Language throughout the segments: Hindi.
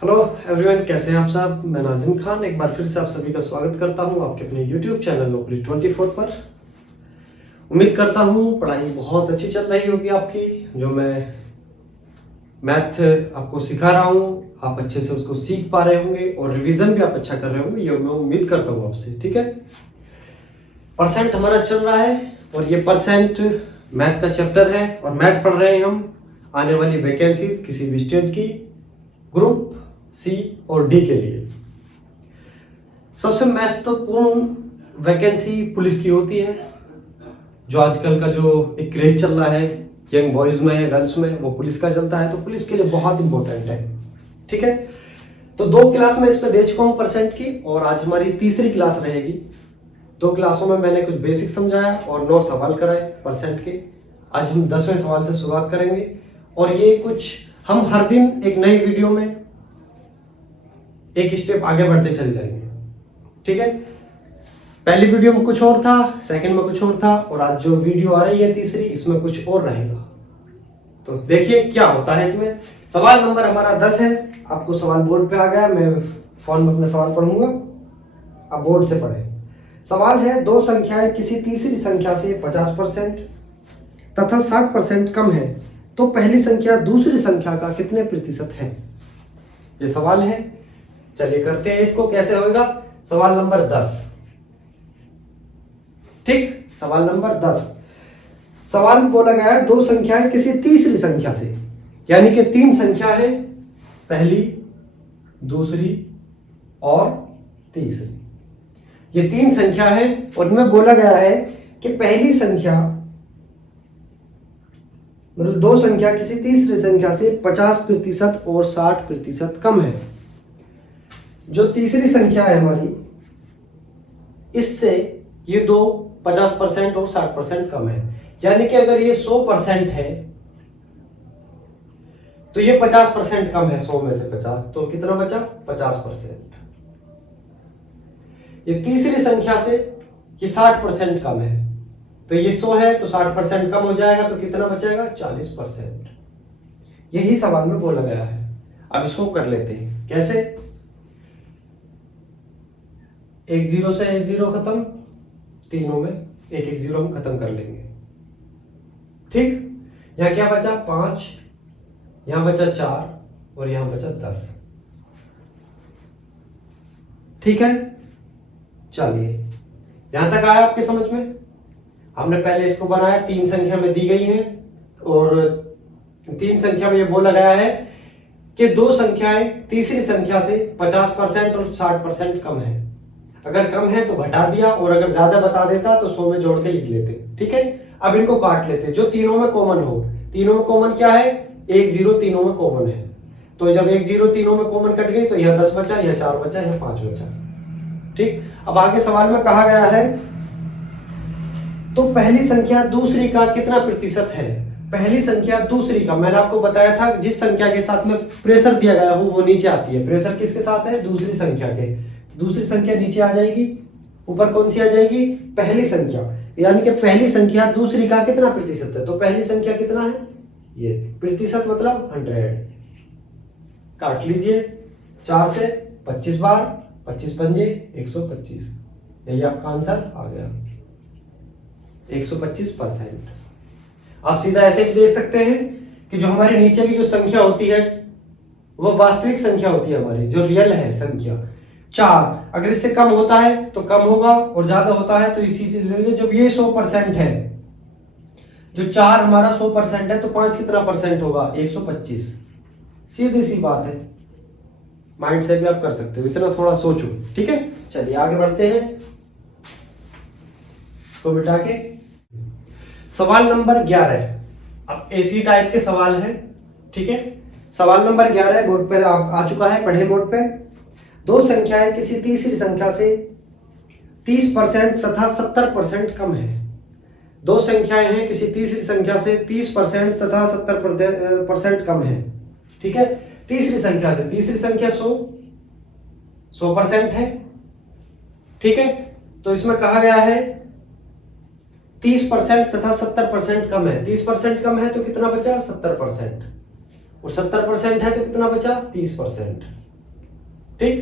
हेलो एवरीवन, कैसे हैं आप सब। मैं नाजिम खान एक बार फिर से आप सभी का स्वागत करता हूं आपके अपने यूट्यूब चैनल नौकरी 24 पर। उम्मीद करता हूं पढ़ाई बहुत अच्छी चल रही होगी आपकी। जो मैं मैथ आपको सिखा रहा हूं आप अच्छे से उसको सीख पा रहे होंगे और रिवीजन भी आप अच्छा कर रहे होंगे, ये मैं उम्मीद करता हूं आपसे। ठीक है, परसेंट हमारा चल रहा है और ये परसेंट मैथ का चैप्टर है और मैथ पढ़ रहे हैं हम आने वाली वैकेंसीज किसी भी स्टेट की ग्रुप सी और डी के लिए। सबसे महत्वपूर्ण वैकेंसी पुलिस की होती है। जो आजकल का जो एक क्रेज चल रहा है यंग बॉयज में या गर्ल्स में, वो पुलिस का चलता है, तो पुलिस के लिए बहुत इंपॉर्टेंट है। ठीक है, तो 2 क्लास में इस पे दे चुका हूं परसेंट की और आज हमारी तीसरी क्लास रहेगी। 2 क्लासों में मैंने कुछ बेसिक समझाया और 9 सवाल कराए परसेंट के। आज हम 10वें सवाल से शुरुआत करेंगे और ये कुछ हम हर दिन एक नई वीडियो में एक स्टेप आगे बढ़ते चले जाएंगे। ठीक है, पहली वीडियो में कुछ और था, सेकंड में कुछ और था और आज जो वीडियो आ रही है तीसरी, इसमें कुछ और रहेगा। तो देखिए क्या होता है इसमें। सवाल नंबर हमारा 10 है। आपको सवाल बोर्ड पे आ गया, मैं फोन में अपना सवाल पढ़ूंगा, आप बोर्ड से पढ़ें। सवाल है, 2 संख्याएं किसी तीसरी संख्या से 50% तथा 60% कम है तो पहली संख्या दूसरी संख्या का कितने प्रतिशत है। ये सवाल है। चलिए करते हैं इसको, कैसे होगा। सवाल नंबर 10। ठीक, सवाल नंबर 10। सवाल बोला गया है 2 संख्याएं किसी तीसरी संख्या से, यानी कि 3 संख्या है, पहली, दूसरी और तीसरी। ये 3 संख्या है और इनमें बोला गया है कि पहली संख्या मतलब 2 संख्या किसी तीसरी संख्या से 50% और 60% कम है। जो तीसरी संख्या है हमारी, इससे ये 2 50% और 60% कम है। यानी कि अगर ये 100% है तो ये 50% कम है। 100 में से 50 तो कितना बचा, 50%। ये तीसरी संख्या से ये 60% कम है, तो ये 100 है तो 60% कम हो जाएगा, तो कितना बचेगा, 40%। यही सवाल में बोला गया है। अब इसको कर लेते हैं, कैसे। 1 0 से 1 0 खत्म, तीनों में 1 1 0 हम खत्म कर लेंगे। ठीक, यहां क्या बचा, 5, यहां बचा 4 और यहां बचा 10। ठीक है, चलिए यहां तक आया आपके समझ में। हमने पहले इसको बनाया, 3 संख्या में दी गई है और 3 संख्या में ये बोला गया है कि 2 संख्याएं तीसरी संख्या से 50% और 60% कम है। अगर कम है तो घटा दिया और अगर ज्यादा बता देता तो 100 में जोड़ के लिख लेते। ठीक है, अब इनको काट लेते, जो तीनों में कॉमन हो। तीनों में कॉमन क्या है, 1 0 तीनों में कॉमन है, तो जब 1 0 तीनों में कॉमन कट गई तो यह 10 बचा, यह 4 बचा, यह 5 बचा। ठीक, अब आगे सवाल में कहा गया है तो पहली संख्या दूसरी का कितना प्रतिशत है। पहली संख्या दूसरी का, मैंने आपको बताया था जिस संख्या के साथ में प्रेशर दिया गया हो वो नीचे आती है। प्रेशर किसके साथ है, दूसरी संख्या के। दूसरी संख्या नीचे आ जाएगी, ऊपर कौन सी आ जाएगी, पहली संख्या। यानी कि पहली संख्या दूसरी का कितना प्रतिशत है, तो पहली संख्या कितना है, ये प्रतिशत मतलब 100। काट लीजिए, 4 से 25 बार, 25 पंजे 125, यही आपका आंसर आ गया, 125%। आप सीधा ऐसे भी देख सकते हैं कि जो हमारे नीचे की जो संख्या होती है वो वास्तविक संख्या होती है हमारी, जो रियल है संख्या। 4 अगर इससे कम होता है तो कम होगा और ज्यादा होता है तो इसी चीज लेंगे। जब ये 100% है, जो 4 हमारा 100% है तो 5 कितना परसेंट होगा, 125। सीधी सी बात है, माइंड से भी आप कर सकते हो, इतना थोड़ा सोचो। ठीक है, चलिए आगे बढ़ते हैं, इसको बिठा के। सवाल नंबर 11। अब ऐसी टाइप के सवाल हैं। ठीक है, सवाल नंबर 11 बोर्ड पर आ चुका है, पढ़े बोर्ड पे। 2 संख्याएं किसी तीसरी संख्या से 30% तथा 70% कम है। 2 संख्याएं हैं किसी तीसरी संख्या से 30% तथा 70% कम है। ठीक है, तीसरी संख्या से, तीसरी संख्या 100% है। ठीक है, तो इसमें कहा गया है 30% तथा 70% कम है। 30% कम है तो कितना बचा, 70%, और 70% है तो कितना बचा, 30%। ठीक,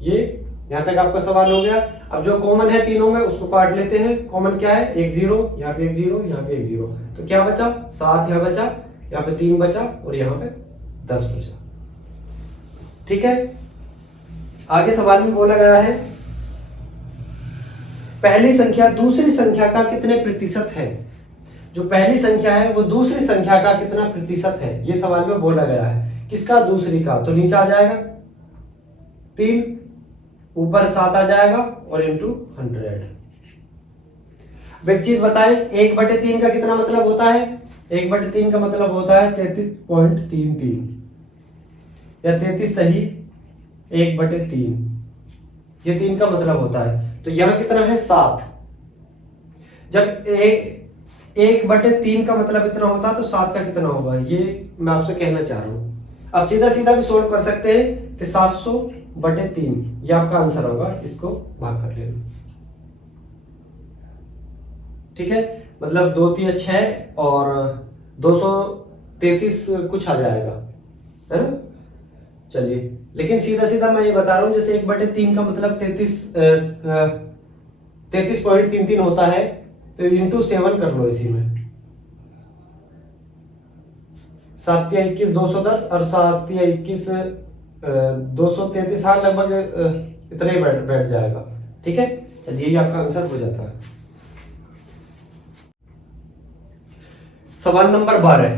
ये यहां तक आपका सवाल हो गया। अब जो कॉमन है तीनों में उसको काट लेते हैं। कॉमन क्या है, एक जीरो, यहाँ पे एक जीरो, यहाँ पे एक जीरो, तो क्या बचा 7 यहाँ बचा, यहाँ पे 3 बचा और यहाँ पे 10 बचा। ठीक है, आगे सवाल में बोला गया है पहली संख्या दूसरी संख्या का कितने प्रतिशत है। जो पहली संख्या है वो दूसरी संख्या का कितना प्रतिशत है, ये सवाल में बोला गया है। किसका, दूसरी का, तो नीचे आ जाएगा 3, ऊपर 7 आ जाएगा और इंटू 100। अब एक चीज बताएं, 1/3 का कितना मतलब होता है, 1/3 का मतलब होता है 33.33 या 33 सही 1/3, ये 3 का मतलब होता है। तो यहां कितना है 7। जब 1/3 का मतलब इतना होता है तो 7 का कितना होगा, ये मैं आपसे कहना चाह रहा हूं। अब सीधा सीधा भी सोल्व कर सकते हैं कि 700/3 ये आपका आंसर होगा, इसको भाग कर लेना। ठीक है, मतलब 2 3 6 और 233 कुछ आ जाएगा, है ना। चलिए, लेकिन सीधा सीधा मैं ये बता रहा हूं, जैसे 1/3 का मतलब 33.33 होता है, तो इंटू 7 कर लो इसी में। 7 या 21 210 और 7 या 21 233, हाँ लगभग इतना ही बैठ जाएगा। ठीक है, चलिए ये आपका आंसर हो जाता है। सवाल नंबर 12।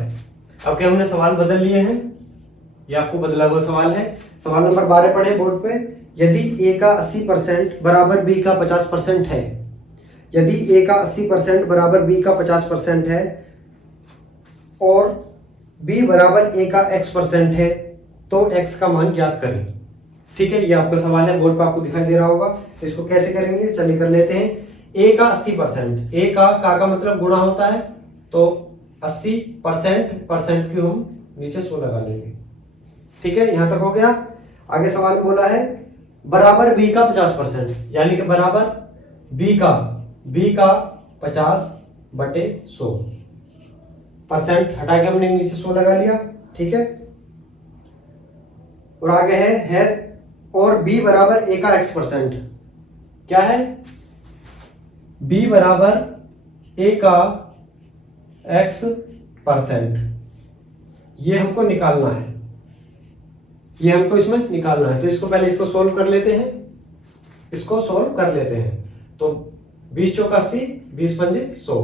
अब क्या हमने सवाल बदल लिए हैं, ये आपको बदला हुआ सवाल है। सवाल नंबर 12 पढ़े बोर्ड पे। यदि a का 80% बराबर b का 50% है, यदि a का 80% बराबर b का 50% है और b बराबर a का x% है, तो x का मान ज्ञात करें। ठीक है, ये आपका सवाल है, बोर्ड पे आपको दिखाई दे रहा होगा। तो इसको कैसे करेंगे, चलिए कर लेते हैं। a का 80%, a का मतलब गुणा होता है, तो 80% की हम नीचे 100 लगा लेंगे। ठीक है, यहां तक हो गया। आगे सवाल बोला है बराबर b का 50%, यानी कि बराबर b का 50/100, परसेंट हटा के हमने नीचे 100 लगा लिया। ठीक है, और आगे है और b बराबर a का x%, क्या है, b बराबर a का x%, ये हमको निकालना है, ये हमको इसमें निकालना है। तो इसको पहले इसको सोल्व कर लेते हैं, इसको सोल्व कर लेते हैं। तो 20 चौका 80, 20 पंजे 100,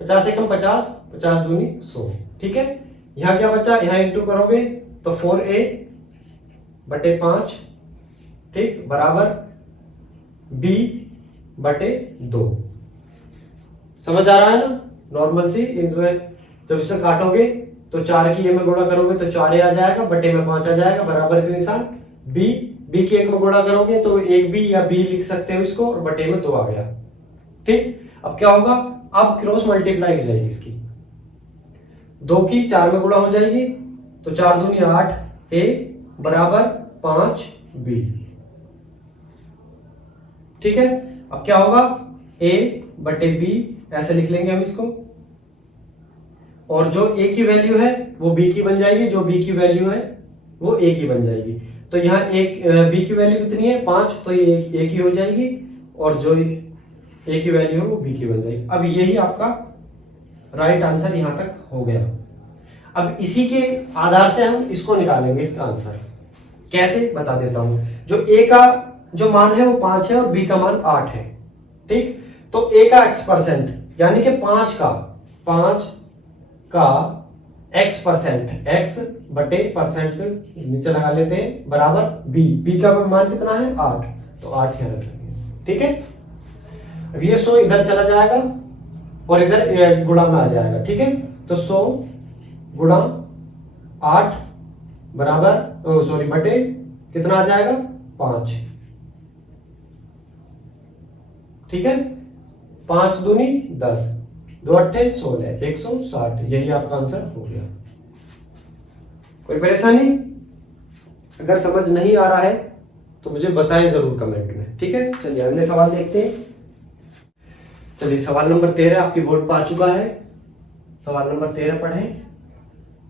50 एकम 50, 50 दूनी 100। ठीक है, यहाँ क्या बचा, यहाँ इंटू करोगे तो 4a/5, ठीक, बराबर b/2। समझ आ रहा है ना, नॉर्मल सी। जब इसे काटोगे तो 4 की ए में गुणा करोगे तो 4a आ जाएगा, बटे में 5 आ जाएगा, बराबर के निशान b की 1 में गुणा करोगे तो 1b या b लिख सकते हो इसको, और बटे में 2 आ गया। ठीक, अब क्या होगा, अब क्रॉस मल्टीप्लाई हो जाएगी इसकी, 2 की 4 में गुणा हो जाएगी, तो 4 दूनी 8, a बराबर 5b। ठीक है, अब क्या होगा, a/b ऐसे लिख लेंगे हम इसको, और जो a की वैल्यू है वो b की बन जाएगी, जो b की वैल्यू है वो a की बन जाएगी। तो यहाँ एक b की वैल्यू कितनी है 5, तो ये a की हो जाएगी, और जो a की वैल्यू है वो b की बन जाएगी। अब यही आपका राइट आंसर यहाँ तक हो गया। अब इसी के आधार से हम इसको निकालेंगे, इसका आंसर कैसे बता देता हूं। जो a का जो मान है वो 5 है और b का मान 8 है। ठीक, तो a का x%, यानी कि 5 का x%, x/% नीचे लगा लेते हैं, बराबर b का मान कितना है 8, तो 8 यहाँ रख लेंगे। ठीक है, अब ये 100 इधर चला जाएगा और इधर गुणा में आ जाएगा। ठीक है, तो 100 गुणा 8 बराबर सॉरी बटे कितना आ जाएगा 5। ठीक है, 5 दूनी 10, 2 8 16, 160, यही आपका आंसर हो गया। कोई परेशानी, अगर समझ नहीं आ रहा है तो मुझे बताएं जरूर कमेंट में। ठीक है, चलिए अगले सवाल देखते हैं। चलिए सवाल नंबर 13 आपकी बोर्ड पर आ चुका है। सवाल नंबर 13 पढ़ें।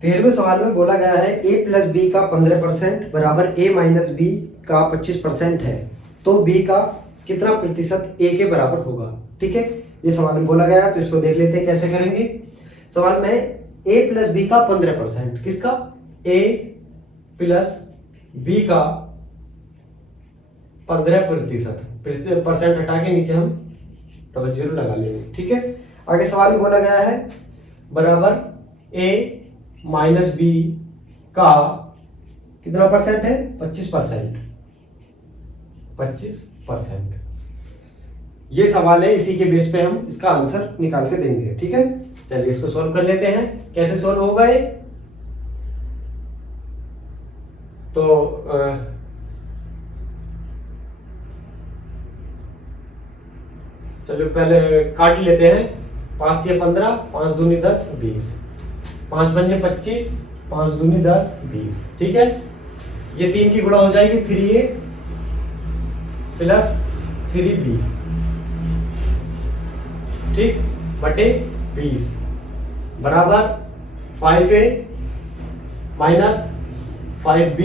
13वें सवाल में बोला गया है a प्लस बी का 15% बराबर a माइनस बी का 25% है, तो b का कितना प्रतिशत a के बराबर होगा। ठीक है, ये सवाल में बोला गया है, तो इसको देख लेते हैं कैसे करेंगे। सवाल में a प्लस बी का 15%, किसका? a प्लस बी का 15%, परसेंट हटा के नीचे हम डबल जीरो लगा लेंगे। ठीक है, आगे सवाल में बोला गया है बराबर a माइनस बी का कितना परसेंट है? 25%। 25%। ये सवाल है, इसी के बेस पे हम इसका आंसर निकाल के देंगे। ठीक है, चलिए इसको सॉल्व कर लेते हैं। कैसे सॉल्व होगा ये? तो चलो पहले काट लेते हैं। 5 या 15, 5 दूनी 10, 20, 5 पंजे 25, 5 दूनी 10, 20। ठीक है, ये 3 की गुणा हो जाएगी 3a प्लस 3b, ठीक, बटे 20 बराबर 5a माइनस 5b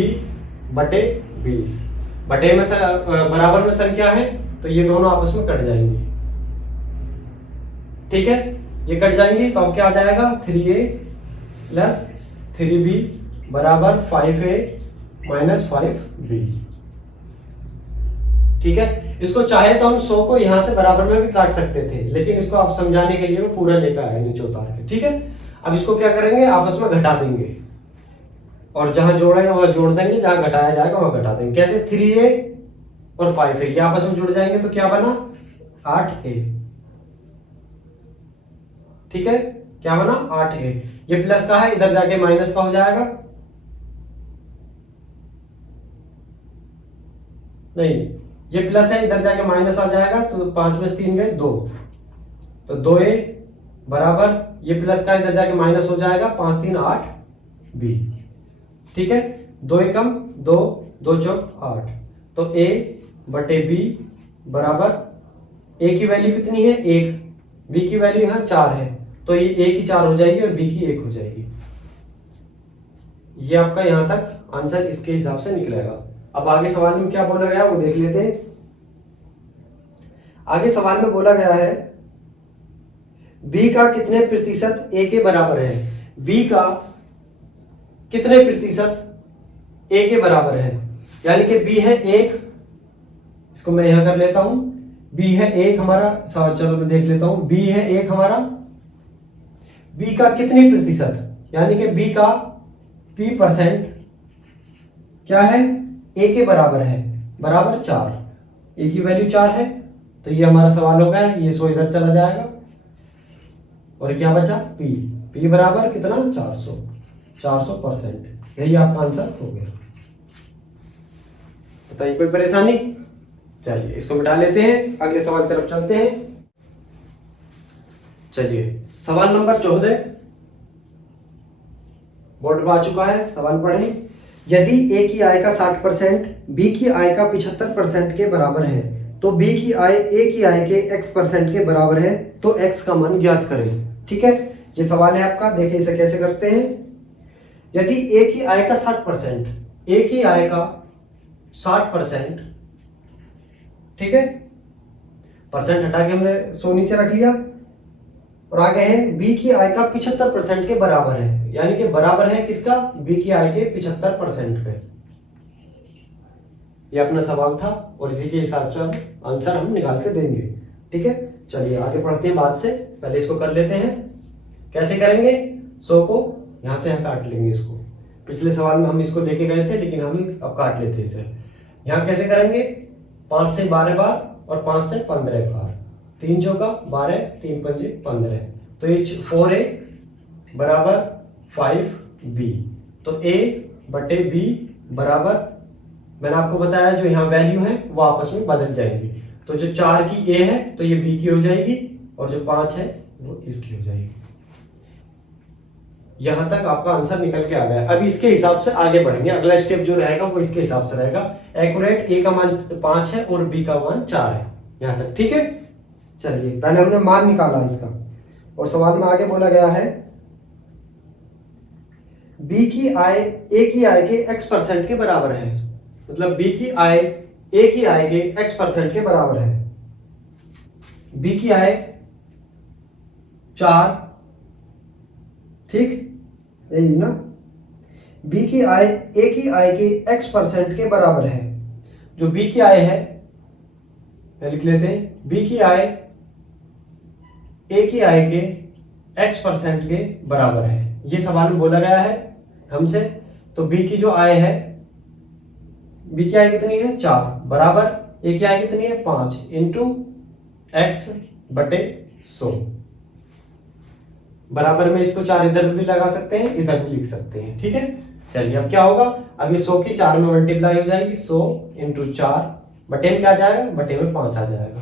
बटे 20। बटे में बराबर में संख्या है, तो ये दोनों आपस में कट जाएंगी। ठीक है, ये कट जाएंगी, तो अब क्या आ जाएगा? 3a प्लस 3b बराबर 5a माइनस 5b। ठीक है, इसको चाहे तो हम 100 को यहां से बराबर में भी काट सकते थे, लेकिन इसको आप समझाने के लिए मैं पूरा लेकर आया नीचे उतार के। ठीक है, अब इसको क्या करेंगे? आपस में घटा देंगे, और जहां जोड़ेगा वहां जोड़ देंगे, जहां घटाया जाएगा वहां घटा देंगे। कैसे? 3a और 5a ये आपस में जुड़ जाएंगे, तो क्या बना? 8a। ठीक है, क्या बना? 8a। ये प्लस का है, इधर जाके माइनस का हो जाएगा। नहीं, ये प्लस है, इधर जाके माइनस आ जाएगा, तो 5 में 3 गए 2, तो 2a बराबर ये प्लस का इधर जाके माइनस हो जाएगा, 5 3 8b। ठीक है, 2 एकम 2, 2 चौक 8, तो a बटे b बराबर a की वैल्यू कितनी है? 1, b की वैल्यू यहाँ 4 है, तो ये a की 4 हो जाएगी और b की 1 हो जाएगी। ये आपका यहां तक आंसर इसके हिसाब से निकलेगा। अब आगे सवाल में क्या बोला गया वो देख लेते हैं। आगे सवाल में बोला गया है b का कितने प्रतिशत a के बराबर है। b का कितने प्रतिशत a के बराबर है, यानी कि b है 1, इसको मैं यहां कर लेता हूं। b है 1 हमारा, चलो मैं देख लेता हूं। b है 1 हमारा, b का कितने प्रतिशत, यानी कि b का p% क्या है? a के बराबर है, बराबर 4। a की वैल्यू 4 है, तो ये हमारा सवाल हो गया। ये 100 इधर चला जाएगा, और क्या बचा? p बराबर कितना? 400%। यही आपका आंसर हो गया। बताइए कोई परेशानी? चलिए इसको मिटा लेते हैं, अगले सवाल की तरफ चलते हैं। चलिए सवाल नंबर 14 बोर्ड में आ चुका है। सवाल पढ़ें। यदि a की आय का 60% b की आय का 75% के बराबर है, तो b की आय a की आय के x% के बराबर है, तो x का मान ज्ञात करें। ठीक है, ये सवाल है आपका। देखिए इसे कैसे करते हैं। यदि a की आय का 60%, a की आय का 60%, ठीक है, परसेंट हटा के हमने 100 नीचे रख लिया, और आगे है b की आय का 75% के बराबर है, यानी कि बराबर है किसका? b की आय के 75% पे। ये अपना सवाल था, और इसी के हिसाब से आंसर हम निकाल के देंगे। ठीक है, चलिए आगे बढ़ते हैं। बाद से पहले इसको कर लेते हैं। कैसे करेंगे? 100 को यहां से हम काट लेंगे इसको। पिछले सवाल में हम इसको लेके गए थे, लेकिन हम अब काट लेते इसे। यहाँ कैसे करेंगे? 5 से 12 बार और 5 से 15 बार। 3 चौका 12, 3 पंजे 15, तो ये 4a बराबर 5b, तो a बटे b बराबर, मैंने आपको बताया जो यहाँ वैल्यू है वो आपस में बदल जाएंगी। तो जो 4 की a है तो ये b की हो जाएगी, और जो 5 है वो इसकी हो जाएगी। यहां तक आपका आंसर निकल के आ गया। अब इसके हिसाब से आगे बढ़ेंगे। अगला स्टेप जो रहेगा वो इसके हिसाब से रहेगा। एक्यूरेट a का मान 5 है और b का मान 4 है, यहां तक। ठीक है, चलिए पहले हमने मान निकाला इसका, और सवाल में आगे बोला गया है बी की आय ए की आय के x% के बराबर है, मतलब बी की आय ए की आय के x% के बराबर है। बी की आय 4, ठीक यही ना, बी की आय ए की आय के x% के बराबर है। जो बी की आय है लिख लेते हैं, बी की आय ए की आय के x% के बराबर है, ये सवाल बोला गया है हमसे। तो बी की जो आय है, बी की आय कितनी है 4 बराबर ए की आय कितनी है 5 इंटू x/100 बराबर में इसको 4 इधर भी लगा सकते हैं, इधर भी लिख सकते हैं, ठीक है। चलिए अब क्या होगा, अब ये 100 की 4 में मल्टीप्लाई हो जाएगी, 100 इंटू 4 बटे में क्या आ जाएगा, बटे में 5 आ जाएगा।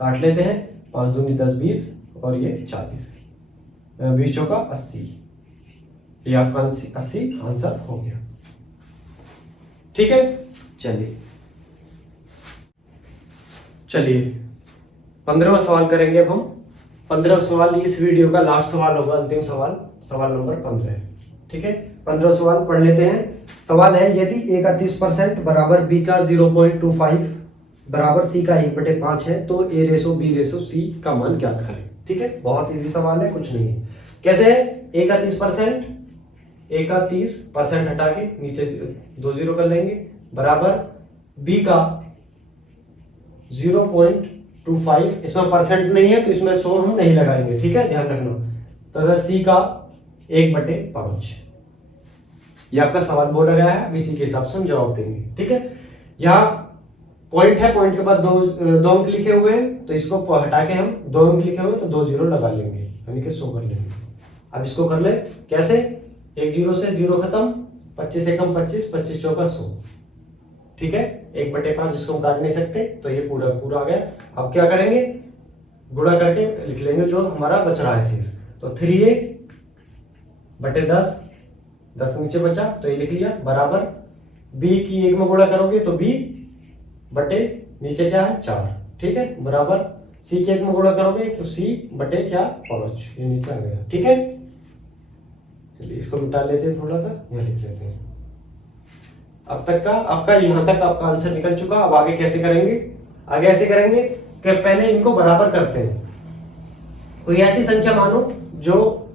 काट लेते हैं, 5 दूनी 10 20 और ये 40, 20 चौका 80, ये आपका 80 आंसर हो गया, ठीक है। चलिए 15वां सवाल करेंगे अब हम। 15वां सवाल इस वीडियो का लास्ट सवाल होगा, अंतिम सवाल, सवाल नंबर 15 है, ठीक है। 15वां सवाल पढ़ लेते हैं। सवाल है, यदि ए का 30% बराबर बी का 0.25 बराबर सी का 1/5 है तो ए रेशो बी रेशो सी का मान ज्ञात करें, ठीक है। बहुत इजी सवाल है, कुछ नहीं है। कैसे है, ए का 30%, ए का 30% हटा के नीचे 2 0 कर लेंगे, बराबर बी का 0.25, इसमें परसेंट नहीं है तो इसमें 100 हम नहीं लगाएंगे, ठीक है, ध्यान रखना। तो सी का 1/5, ये आपका सवाल बोला गया है, अब इसी के हिसाब से हम जवाब देंगे, ठीक है। यहाँ पॉइंट है, पॉइंट के बाद दो अंक लिखे हुए हैं, तो इसको हटा के हम 2 अंक लिखे हुए तो 2 0 लगा लेंगे, यानी कि 100 कर लेंगे। अब इसको कर ले कैसे, 1 0 से 0 खत्म, 25 एकम 25, 25 चौका 100, ठीक है। 1/5 जिसको हम काट नहीं सकते, तो ये पूरा पूरा आ गया। अब क्या करेंगे, गुणा करके लिख लेंगे जो हमारा बच रहा है शेष। तो 3a/10, 10 नीचे बचा तो ये लिख लिया, बराबर b की 1 में गुणा करोगे तो b बटे नीचे क्या है 4, ठीक है, बराबर c के 1 में गुणा करोगे तो c बटे क्या 5, ये नीचे आ गया, ठीक है। चलिए इसको मिटा लेते हैं, थोड़ा सा यहाँ लिख लेते हैं। अब तक का आपका, यहाँ तक आपका आंसर निकल चुका। अब आगे कैसे करेंगे, आगे ऐसे करेंगे कि पहले इनको बराबर करते हैं। कोई ऐसी संख्या मानो जो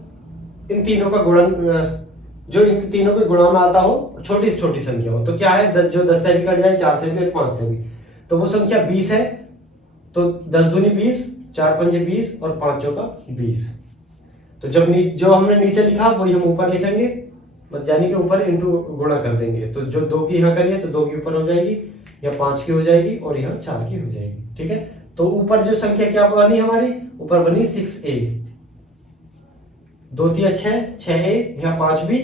इन तीनों का गुणन, जो इन तीनों के गुणा में आता हो, छोटी से छोटी संख्या हो। तो क्या है, जो 10 से भी कट जाए, 4 से भी और 5 से भी, तो वो संख्या 20 है। तो 10 दूनी 20, 4 पंजे 20 और 5 चौका 20। तो जब जो हमने नीचे लिखा वही हम ऊपर लिखेंगे, यानी कि ऊपर इंटू गुणा कर देंगे। तो जो 2 की यहाँ करिए तो 2 की ऊपर हो जाएगी, या 5 की हो जाएगी और यहाँ 4 की हो जाएगी, ठीक है। तो ऊपर जो संख्या क्या बनी हमारी, ऊपर बनी 6a, 2 3 6a, यहाँ 5 भी,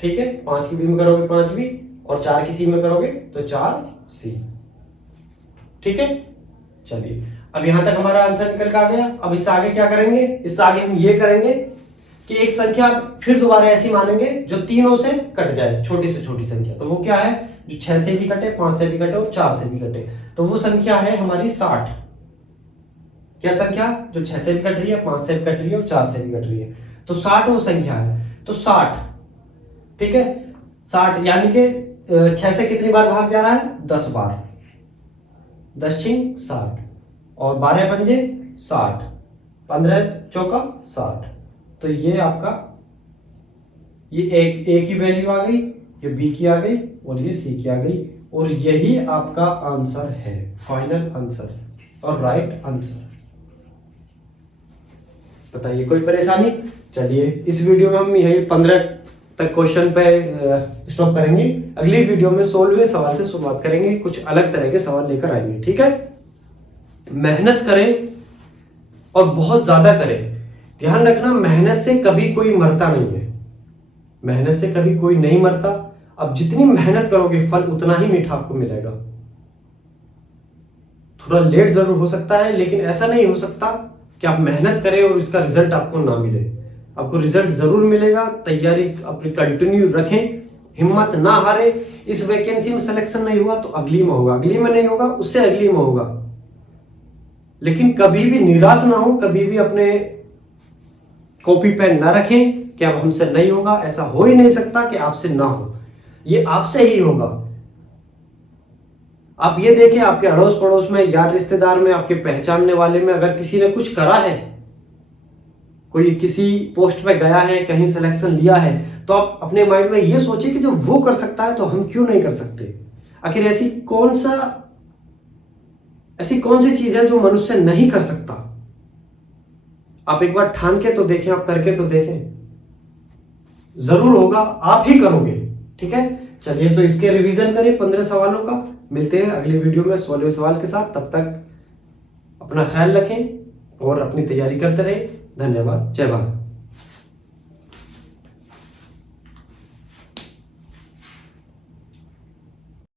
ठीक है। 5 की बी में करोगे 5 भी, और 4 की सी में करोगे तो 4c, ठीक है। चलिए अब यहां तक हमारा आंसर निकल के आ गया। अब इससे आगे क्या करेंगे, इससे आगे हम ये करेंगे कि एक संख्या फिर दोबारा ऐसी मानेंगे जो तीनों से कट जाए, छोटी से छोटी संख्या। तो वो क्या है, जो 6 से भी कटे, 5 से भी कटे और 4 से भी कटे। तो वो संख्या है हमारी 60। क्या संख्या, जो 6 से भी कट रही है, 5 से भी कट रही है और 4 से भी कट रही है। तो 60 वो संख्या है। तो 60, ठीक है, 60 यानी कि 6 से कितनी बार भाग जा रहा है, 10 बार, 10 छिंग 60 और 12 पंजे 60, 15 चौका 60। तो ये आपका, ये ए की वैल्यू आ गई, ये बी की आ गई और ये सी की आ गई, और यही आपका आंसर है, फाइनल आंसर और राइट आंसर। बताइए कोई परेशानी। चलिए इस वीडियो में हम यही 15 तक क्वेश्चन पे स्टॉप करेंगे। अगली वीडियो में 16वें सवाल से शुरुआत करेंगे, कुछ अलग तरह के सवाल लेकर आएंगे, ठीक है। मेहनत करें और बहुत ज्यादा करें। ध्यान रखना, मेहनत से कभी कोई मरता नहीं है, मेहनत से कभी कोई नहीं मरता। अब जितनी मेहनत करोगे फल उतना ही मीठा आपको मिलेगा। थोड़ा लेट जरूर हो सकता है, लेकिन ऐसा नहीं हो सकता कि आप मेहनत करें और इसका रिजल्ट आपको ना मिले। आपको रिजल्ट जरूर मिलेगा। तैयारी अपनी कंटिन्यू रखें, हिम्मत ना हारे। इस वैकेंसी में सिलेक्शन नहीं हुआ तो अगली में होगा, अगली में नहीं होगा उससे अगली में होगा। लेकिन कभी भी निराश ना हो, कभी भी अपने कॉपी पेन ना रखें कि कि अब हमसे नहीं होगा, ऐसा हो ही नहीं सकता कि आपसे ना हो, ये आपसे ही होगा। आप ये देखें, आपके अड़ोस पड़ोस में, यार रिश्तेदार में, आपके पहचानने वाले में अगर किसी ने कुछ करा है, कोई किसी पोस्ट पे गया है, कहीं सिलेक्शन लिया है, तो आप अपने माइंड में ये सोचिए कि जब वो कर सकता है तो हम क्यों नहीं कर सकते। आखिर ऐसी कौन सी चीज है जो मनुष्य नहीं कर सकता। आप एक बार ठान के तो देखें, आप करके तो देखें, जरूर होगा, आप ही करोगे। ठीक है, चलिए तो इसके रिवीजन करें 15 सवालों का। मिलते हैं अगली वीडियो में 16वें सवाल के साथ। तब तक अपना ख्याल रखें और अपनी तैयारी करते रहें। धन्यवाद। जय भारत।